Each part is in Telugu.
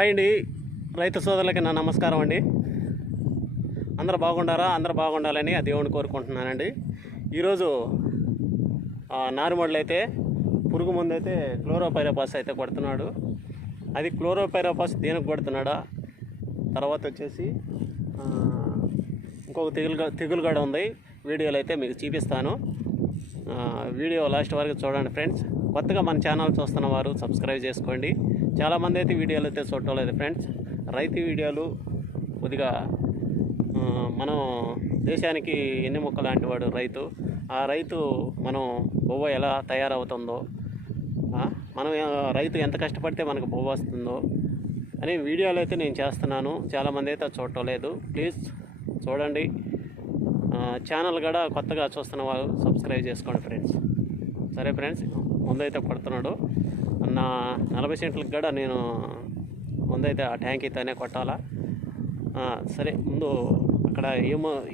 హాయ్ అండి, రైతు సోదరులకి నా నమస్కారం అండి. అందరూ బాగుండారా? అందరూ బాగుండాలని ఆ దేవుని కోరుకుంటున్నానండి. ఈరోజు నారుమడులు అయితే పురుగు మందు అయితే క్లోరోపైరపాస్ అయితే కొడుతున్నాడు. అది క్లోరోపైరపాస్ దేనికి కొడుతున్నాడా, తర్వాత వచ్చేసి ఇంకొక తెగులు కూడా ఉంది. వీడియోలు అయితే మీకు చూపిస్తాను. వీడియో లాస్ట్ వరకు చూడండి ఫ్రెండ్స్. కొత్తగా మన ఛానల్ చూస్తున్న వారు సబ్స్క్రైబ్ చేసుకోండి. చాలామంది అయితే వీడియోలు అయితే చూడటం లేదు ఫ్రెండ్స్. రైతు వీడియోలు కొద్దిగా మనం దేశానికి ఎన్నెముక్క లాంటి వాడు రైతు. ఆ రైతు మనం బొవ్వ ఎలా తయారవుతుందో, మనం రైతు ఎంత కష్టపడితే మనకు బొవ్వ వస్తుందో అని వీడియోలు అయితే నేను చేస్తున్నాను. చాలామంది అయితే చూడటం లేదు. ప్లీజ్ చూడండి. ఛానల్ కూడా కొత్తగా చూస్తున్న వాళ్ళు సబ్స్క్రైబ్ చేసుకోండి ఫ్రెండ్స్. సరే ఫ్రెండ్స్, ముందైతే కొడుతున్నాడు. నా 40 సెంట్లకు కూడా నేను ముందైతే ఆ ట్యాంక్ అయితేనే కొట్టాలా. సరే, ముందు అక్కడ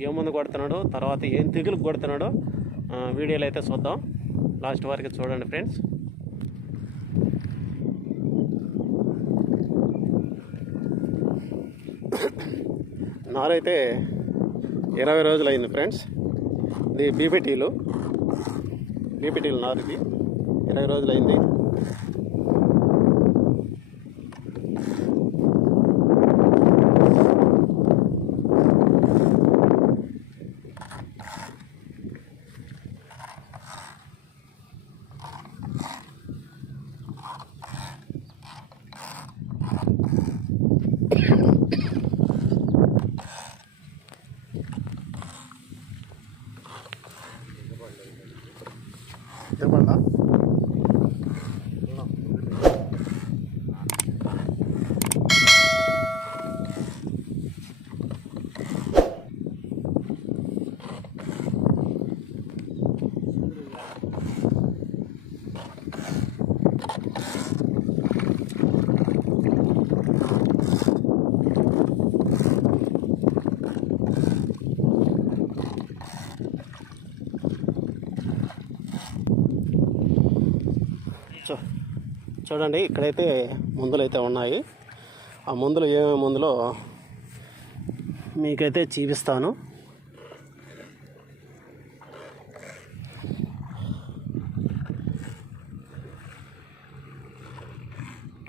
ఏ ముందు కొడుతున్నాడో, తర్వాత ఏం తెగులు కొడుతున్నాడో వీడియోలు అయితే చూద్దాం. లాస్ట్ వరకు చూడండి ఫ్రెండ్స్. నారైతే 20 రోజులు అయింది ఫ్రెండ్స్. ఇది బీపీటీలు నారు. ఇది 20 రోజులు అయింది. చెప్పండి. చూడండి, ఇక్కడైతే మందులు అయితే ఉన్నాయి. ఆ మందులు ఏమేమి మందులో మీకైతే చూపిస్తాను.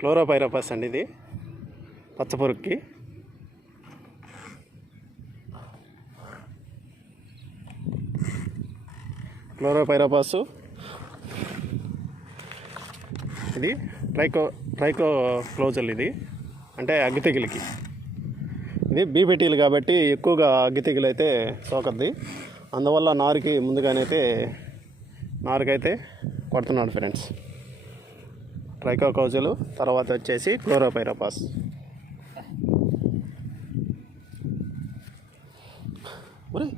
క్లోరోపైరపాస్ అండి, ఇది పచ్చపురుగుకి. క్లోరోపైరపాసు ఇది ట్రైకోక్లోజల్. ఇది అంటే అగ్గితెగులకి. ఇది బీపీటీలు కాబట్టి ఎక్కువగా అగ్గితెగులు అయితే సోకద్ది. అందువల్ల నారుకైతే కొడుతున్నాడు ఫ్రెండ్స్. ట్రైకోక్లోజల్, తర్వాత వచ్చేసి క్లోరోపైరపాస్. మరి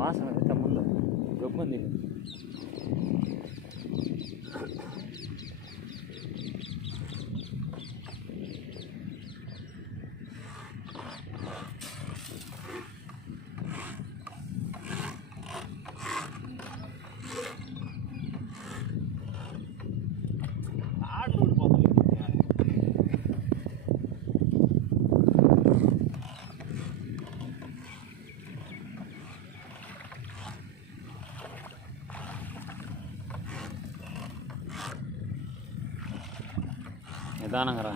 వాసన ఎంత ముందు గొప్పంది. నిదానంగా రా.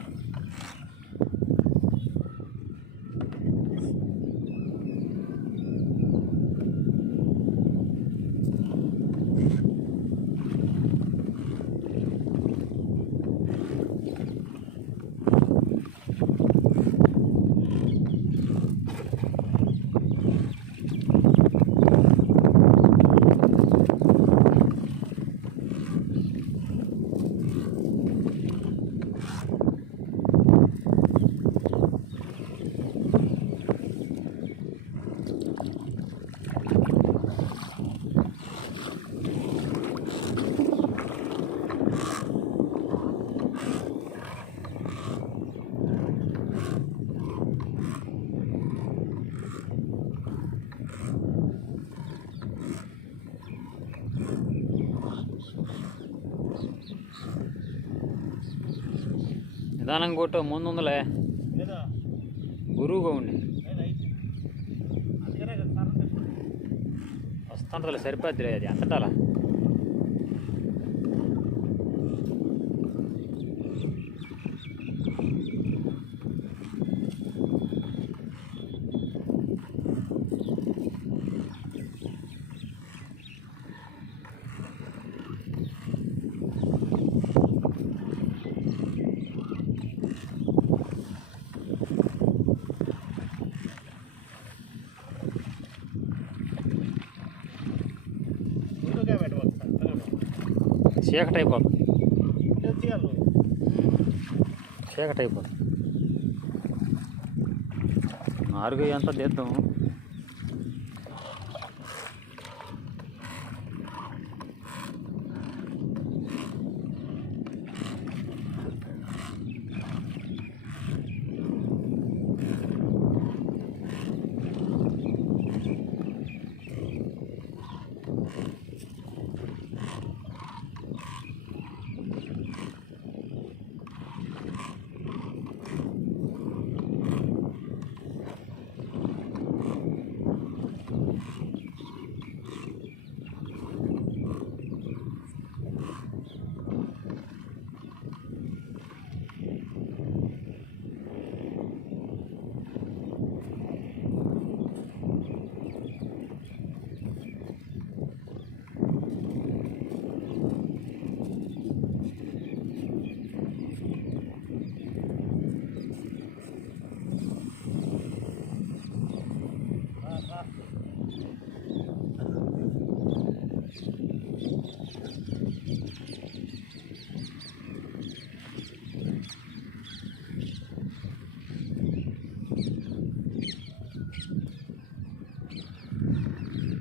నిదానం కొట్టు ముందు ఉందిలే గురువుగా ఉండి వస్తుంటుందిలే సరిపోద్దిలే అది అంతటాలా చీకటి అయిపోతుంది చీకటి అయిపోతుంది నాలుగు ఎంత తీద్దాం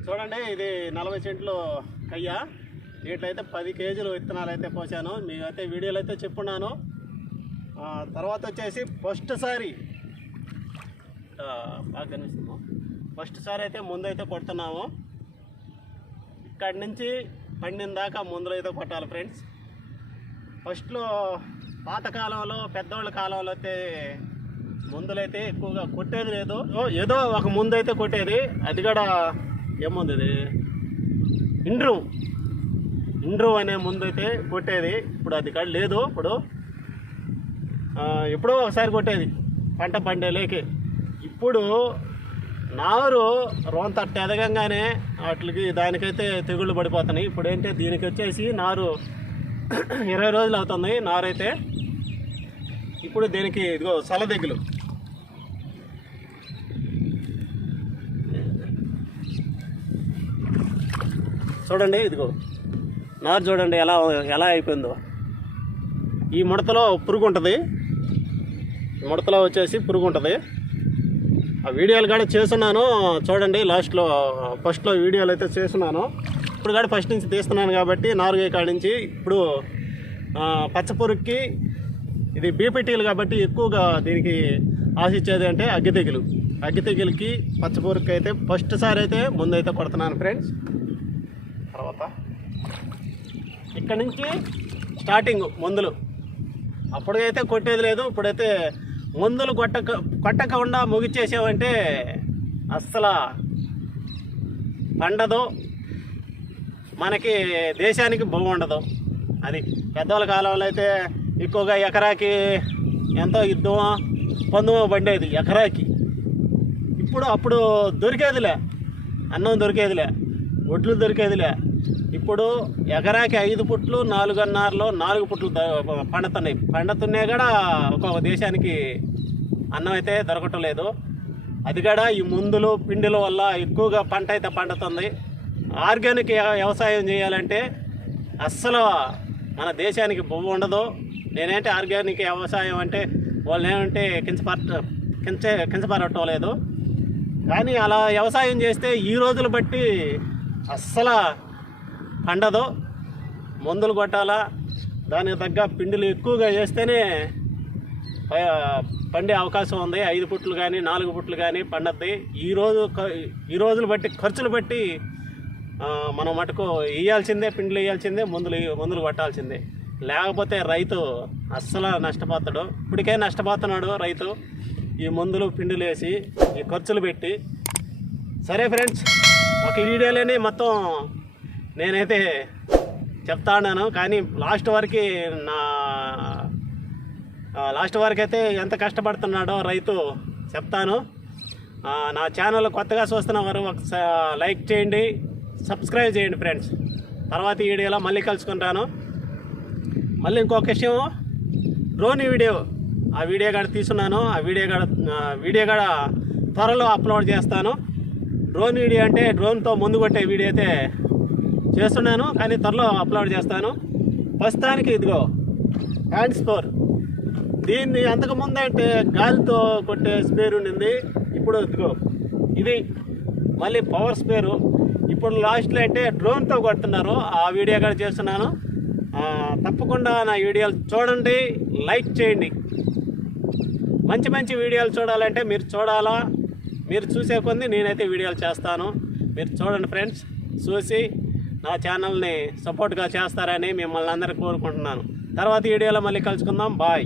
చూడండి, ఇది 40 సెంట్లు కయ్య. దీంట్లయితే 10 కేజీలు విత్తనాలు అయితే పోసాను. మీకైతే వీడియోలు అయితే చెప్పున్నాను. తర్వాత వచ్చేసి ఫస్ట్ సారి బాగా కనిపిస్తున్నాము. ఫస్ట్ సారి అయితే ముందైతే కొడుతున్నాము. ఇక్కడి నుంచి పండిన దాకా ముందులో అయితే కొట్టాలి ఫ్రెండ్స్. ఫస్ట్లో పాతకాలంలో పెద్దవాళ్ళ కాలంలో అయితే ముందులైతే ఎక్కువగా కొట్టేది లేదు. ఏదో ఒక ముందు అయితే కొట్టేది. అది కూడా ఏముంది, ఇది ఇండ్రు అనే ముందు అయితే కొట్టేది. ఇప్పుడు అది కాదు, లేదు. ఇప్పుడు ఎప్పుడో ఒకసారి కొట్టేది పంట పండేలేకి. ఇప్పుడు నారు రోంతట్టు ఎదగంగానే వాటికి దానికైతే తెగుళ్ళు పడిపోతున్నాయి. ఇప్పుడు ఏంటంటే దీనికి వచ్చేసి నారు 20 రోజులు అవుతుంది నారు అయితే. ఇప్పుడు దీనికి ఇదిగో సలదెగ్గులు చూడండి, ఇదిగో నారు చూడండి ఎలా అయిపోయిందో. ఈ ముడతలో పురుగు ఉంటుంది. ముడతలో వచ్చేసి పురుగు ఉంటుంది. ఆ వీడియోలు కూడా చేస్తున్నాను చూడండి. ఫస్ట్లో వీడియోలు అయితే చేస్తున్నాను. ఇప్పుడు కూడా ఫస్ట్ నుంచి తీస్తున్నాను కాబట్టి నారుగై కాడి నుంచి. ఇప్పుడు పచ్చపురుగుకి ఇది బీపీటీలు కాబట్టి ఎక్కువగా దీనికి ఆశించేది అంటే అగ్గి తెగులుకి పచ్చపురుగుకి అయితే ఫస్ట్ సారి అయితే ముందైతే కొడుతున్నాను ఫ్రెండ్స్. తర్వాత ఇక్కడ నుంచి స్టార్టింగ్ మందులు. అప్పుడైతే కొట్టేది లేదు. ఇప్పుడైతే మందులు కొట్టకుండా ముగిచ్చేసామంటే అస్సలు పండదు, మనకి దేశానికి బాగుండదు. అది పెద్దవాళ్ళ కాలంలో అయితే ఎక్కువగా ఎకరాకి ఎంతో ఇద్దామో 19 పండేది ఎకరాకి. అప్పుడు దొరికేదిలే, అన్నం దొరికేదిలే, ఒడ్లు దొరికేదిలే. ఇప్పుడు ఎకరాకి 5 పుట్లు 4.5లో 4 పుట్లు పండుతున్నాయి కూడా ఒక్కొక్క దేశానికి అన్నం అయితే దొరకటం లేదు. అది కూడా ఈ మందులు పిండిల వల్ల ఎక్కువగా పంట అయితే పండుతుంది. ఆర్గానిక్ వ్యవసాయం చేయాలంటే అస్సలు మన దేశానికి బొమ్మ ఉండదు. నేనేంటి ఆర్గానిక్ వ్యవసాయం అంటే వాళ్ళు ఏమంటే కించపరటం లేదు. కానీ అలా వ్యవసాయం చేస్తే ఈ రోజులు బట్టి అస్సలు పండదు. మందులు కొట్టాలా, దానికి తగ్గ పిండిలు ఎక్కువగా వేస్తేనే పండే అవకాశం ఉంది. 5 పుట్లు కానీ 4 పుట్లు కానీ పండద్ది. ఈ రోజులు బట్టి ఖర్చులు బట్టి మనం మటుకు వేయాల్సిందే, పిండిలు వేయాల్సిందే, మందులు కొట్టాల్సిందే. లేకపోతే రైతు అస్సలు నష్టపోతాడు. ఇప్పటికే నష్టపోతున్నాడు రైతు, ఈ మందులు పిండులు వేసి ఈ ఖర్చులు పెట్టి. సరే ఫ్రెండ్స్, ఒక వీడియోలోనే మొత్తం నేనైతే చెప్తా ఉన్నాను, కానీ లాస్ట్ వరకు అయితే ఎంత కష్టపడుతున్నాడో రైతు చెప్తాను. నా ఛానల్ కొత్తగా చూస్తున్న వారు ఒకసారి లైక్ చేయండి, సబ్స్క్రైబ్ చేయండి ఫ్రెండ్స్. తర్వాత ఈ వీడియోలో మళ్ళీ కలుసుకుంటాను. మళ్ళీ ఇంకొక విషయం, డ్రోన్ వీడియో, ఆ వీడియో కూడా తీసుకున్నాను. ఆ వీడియో కూడా త్వరలో అప్లోడ్ చేస్తాను. డ్రోన్ వీడియో అంటే డ్రోన్తో ముందు కొట్టే వీడియో అయితే చేస్తున్నాను, కానీ త్వరలో అప్లోడ్ చేస్తాను. ప్రస్తుతానికి ఇదిగో హ్యాండ్ స్పోర్. దీన్ని అంతకుముందు అంటే గాలితో కొట్టే స్పేర్ ఉండింది, ఇప్పుడు ఇదిగో ఇది మళ్ళీ పవర్ స్పేరు. ఇప్పుడు లాస్ట్లో అంటే డ్రోన్తో కొడుతున్నారు. ఆ వీడియో కూడా చేస్తున్నాను. తప్పకుండా నా వీడియోలు చూడండి, లైక్ చేయండి. మంచి మంచి వీడియోలు చూడాలంటే మీరు చూడాలా, మీరు చూసే కొద్ది నేనైతే వీడియోలు చేస్తాను. మీరు చూడండి ఫ్రెండ్స్, చూసి నా ఛానల్ని సపోర్ట్గా చేస్తారని మిమ్మల్ని అందరికీ కోరుకుంటున్నాను. తర్వాత వీడియోలో మళ్ళీ కలుసుకుందాం. బాయ్.